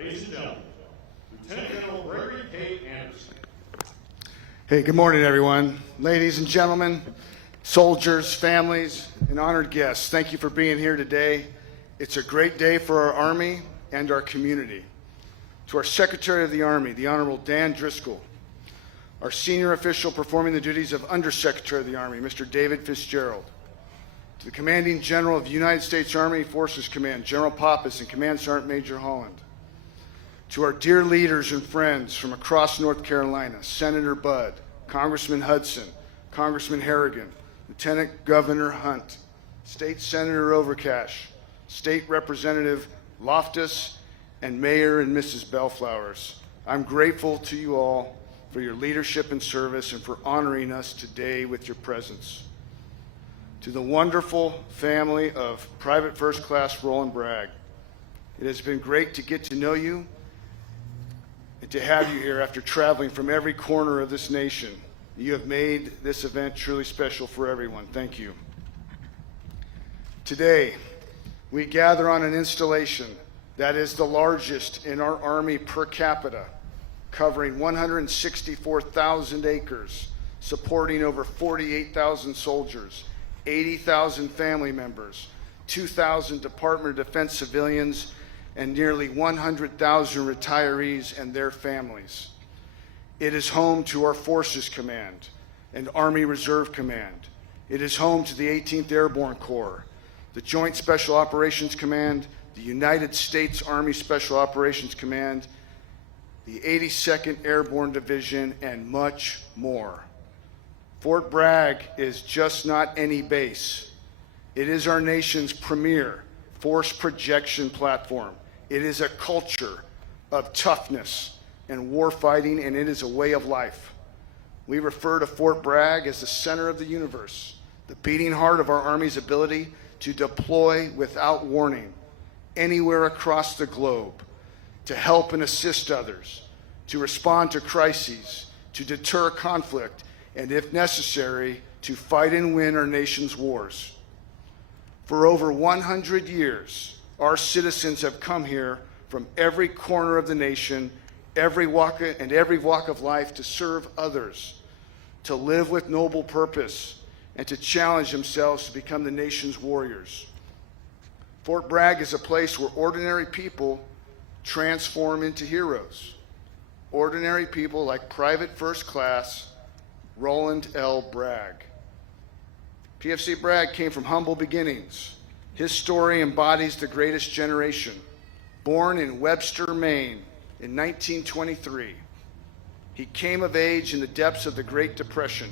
Ladies and gentlemen, Lieutenant General Gregory Anderson. Hey, good morning, everyone. Ladies and gentlemen, soldiers, families, and honored guests, thank you for being here today. It's a great day for our Army and our community. To our Secretary of the Army, the Honorable Dan Driscoll, our senior official performing the duties of Undersecretary of the Army, Mr. David Fitzgerald, to the Commanding General of the United States Army Forces Command, General Pappas and Command Sergeant Major Holland, to our dear leaders and friends from across North Carolina, Senator Budd, Congressman Hudson, Congressman Harrigan, Lieutenant Governor Hunt, State Senator Overcash, State Representative Loftus, and Mayor and Mrs. Bellflowers. I'm grateful to you all for your leadership and service and for honoring us today with your presence. To the wonderful family of Private First Class Roland Bragg, it has been great to get to know you and to have you here after traveling from every corner of this nation. You have made this event truly special for everyone. Thank you. Today, we gather on an installation that is the largest in our Army per capita, covering 164,000 acres, supporting over 48,000 soldiers, 80,000 family members, 2,000 Department of Defense civilians, and nearly 100,000 retirees and their families. It is home to our Forces Command and Army Reserve Command. It is home to the 18th Airborne Corps, the Joint Special Operations Command, the United States Army Special Operations Command, the 82nd Airborne Division, and much more. Fort Bragg is just not any base. It is our nation's premier force projection platform. It is a culture of toughness and war fighting, and it is a way of life. We refer to Fort Bragg as the center of the universe, the beating heart of our Army's ability to deploy without warning anywhere across the globe, to help and assist others, to respond to crises, to deter conflict, and if necessary, to fight and win our nation's wars. For over 100 years, our citizens have come here from every corner of the nation, every walk of life to serve others, to live with noble purpose, and to challenge themselves to become the nation's warriors. Fort Bragg is a place where ordinary people transform into heroes. Ordinary people like Private First Class Roland L. Bragg. PFC Bragg came from humble beginnings. His story embodies the greatest generation. Born in Webster, Maine in 1923, he came of age in the depths of the Great Depression,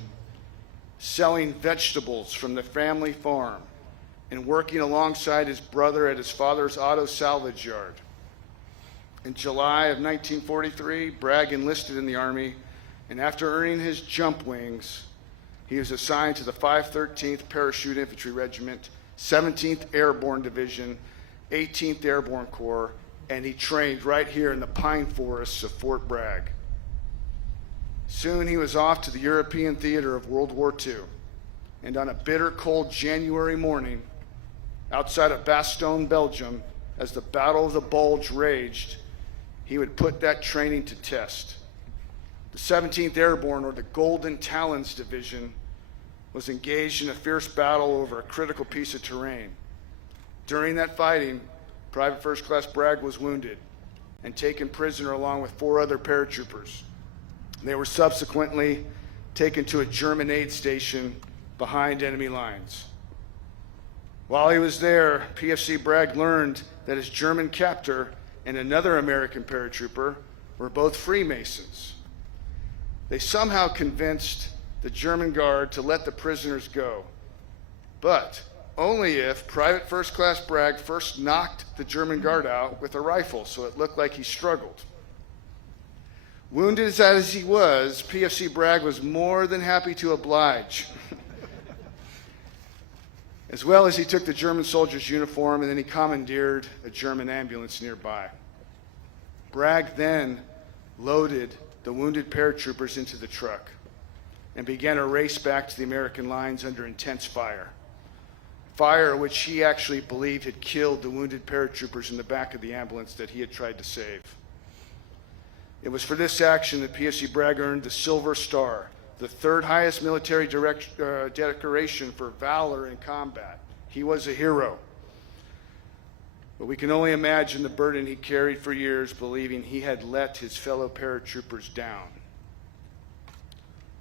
selling vegetables from the family farm and working alongside his brother at his father's auto salvage yard. In July of 1943, Bragg enlisted in the Army, and after earning his jump wings, he was assigned to the 513th Parachute Infantry Regiment, 17th Airborne Division, 18th Airborne Corps, and he trained right here in the pine forests of Fort Bragg. Soon he was off to the European theater of World War II, and on a bitter cold January morning, outside of Bastogne, Belgium, as the Battle of the Bulge raged, he would put that training to test. The 17th Airborne, or the Golden Talons Division, was engaged in a fierce battle over a critical piece of terrain. During that fighting, Private First Class Bragg was wounded and taken prisoner along with 4 other paratroopers. They were subsequently taken to a German aid station behind enemy lines. While he was there, PFC Bragg learned that his German captor and another American paratrooper were both Freemasons. They somehow convinced the German guard to let the prisoners go, but only if Private First Class Bragg first knocked the German guard out with a rifle, so it looked like he struggled. Wounded as he was, PFC Bragg was more than happy to oblige. As well as he took the German soldier's uniform and then he commandeered a German ambulance nearby. Bragg then loaded the wounded paratroopers into the truck and began a race back to the American lines under intense fire. fire which he actually believed had killed the wounded paratroopers in the back of the ambulance that he had tried to save. It was for this action that PSC Bragg earned the Silver Star, the third highest military decoration for valor in combat. He was a hero. But we can only imagine the burden he carried for years, believing he had let his fellow paratroopers down.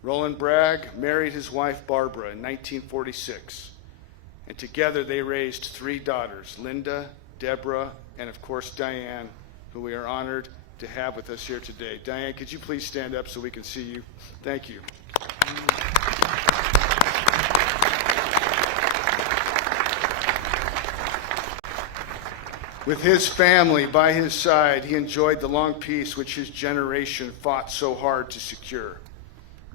Roland Bragg married his wife Barbara in 1946, and together they raised 3 daughters, Linda, Deborah, and of course Diane, who we are honored to have with us here today. Diane, could you please stand up so we can see you? Thank you. With his family by his side, he enjoyed the long peace which his generation fought so hard to secure.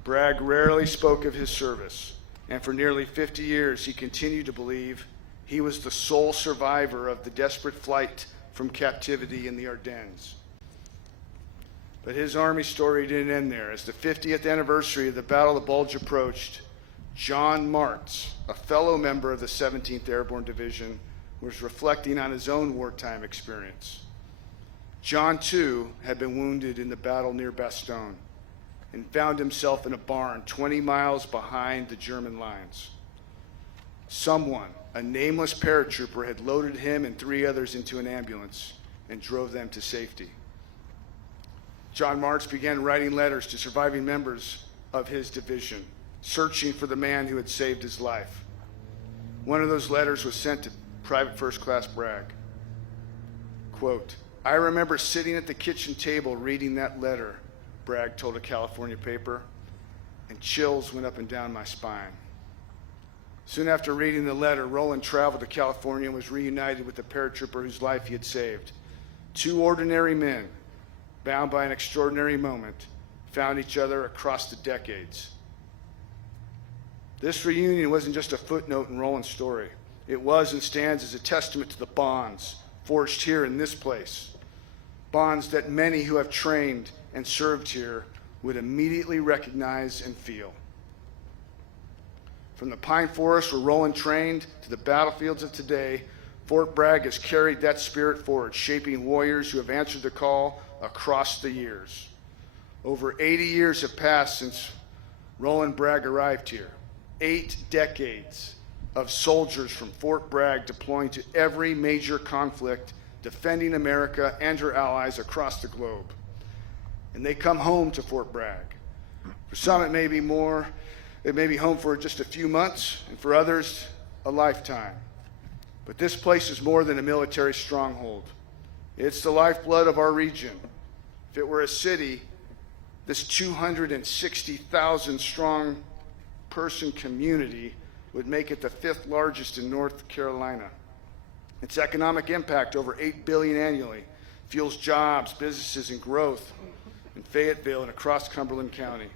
Bragg rarely spoke of his service, and for nearly 50 years he continued to believe he was the sole survivor of the desperate flight from captivity in the Ardennes. But his Army story didn't end there. As the 50th anniversary of the Battle of the Bulge approached, John Martz, a fellow member of the 17th Airborne Division, was reflecting on his own wartime experience. John, too, had been wounded in the battle near Bastogne and found himself in a barn 20 miles behind the German lines. Someone, a nameless paratrooper, had loaded him and 3 others into an ambulance and drove them to safety. John Martz began writing letters to surviving members of his division, searching for the man who had saved his life. One of those letters was sent to Private First Class Bragg. Quote, "I remember sitting at the kitchen table reading that letter," Bragg told a California paper, "and chills went up and down my spine." Soon after reading the letter, Roland traveled to California and was reunited with the paratrooper whose life he had saved. 2 ordinary men, bound by an extraordinary moment, found each other across the decades. This reunion wasn't just a footnote in Roland's story. It was and stands as a testament to the bonds forged here in this place, bonds that many who have trained and served here would immediately recognize and feel. From the pine forest where Roland trained to the battlefields of today, Fort Bragg has carried that spirit forward, shaping warriors who have answered the call across the years. Over 80 years have passed since Roland Bragg arrived here. 8 decades of soldiers from Fort Bragg deploying to every major conflict, defending America and her allies across the globe. And they come home to Fort Bragg. For some, it may be more. It may be home for just a few months, and for others, a lifetime. But this place is more than a military stronghold. It's the lifeblood of our region. If it were a city, this 260,000 strong person community would make it the 5th largest in North Carolina. Its economic impact, over $8 billion annually, fuels jobs, businesses, and growth in Fayetteville and across Cumberland County.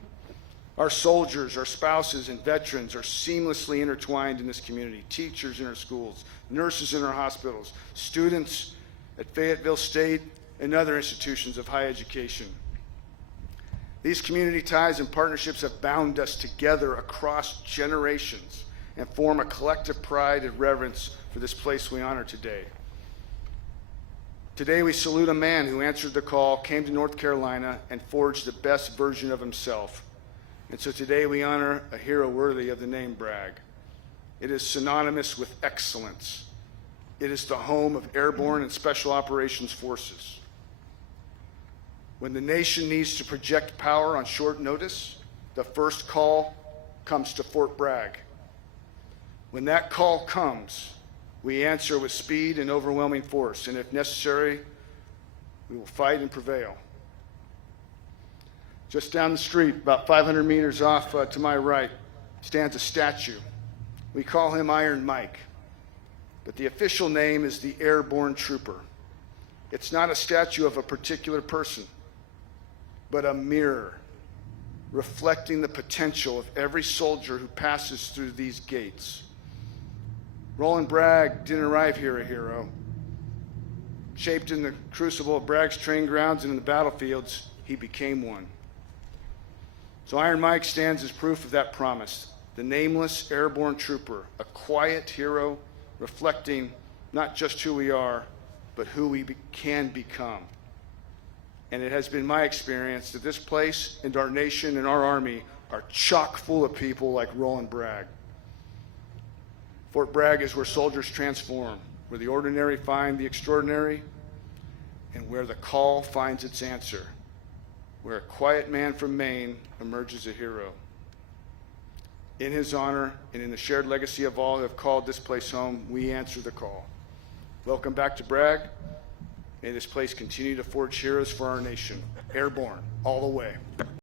Our soldiers, our spouses, and veterans are seamlessly intertwined in this community. Teachers in our schools, nurses in our hospitals, students at Fayetteville State and other institutions of higher education. These community ties and partnerships have bound us together across generations and form a collective pride and reverence for this place we honor today. Today we salute a man who answered the call, came to North Carolina, and forged the best version of himself. And so today we honor a hero worthy of the name Bragg. It is synonymous with excellence. It is the home of airborne and special operations forces. When the nation needs to project power on short notice, the first call comes to Fort Bragg. When that call comes, we answer with speed and overwhelming force, and if necessary, we will fight and prevail. Just down the street, about 500 meters off to my right, stands a statue. We call him Iron Mike, but the official name is the Airborne Trooper. It's not a statue of a particular person, but a mirror reflecting the potential of every soldier who passes through these gates. Roland Bragg didn't arrive here a hero. Shaped in the crucible of Bragg's training grounds and in the battlefields, he became one. So Iron Mike stands as proof of that promise. The nameless airborne trooper, a quiet hero reflecting not just who we are, but who we can become. And it has been my experience that this place and our nation and our Army are chock full of people like Roland Bragg. Fort Bragg is where soldiers transform, where the ordinary find the extraordinary, and where the call finds its answer, where a quiet man from Maine emerges a hero. In his honor and in the shared legacy of all who have called this place home, we answer the call. Welcome back to Bragg. May this place continue to forge heroes for our nation, airborne, all the way.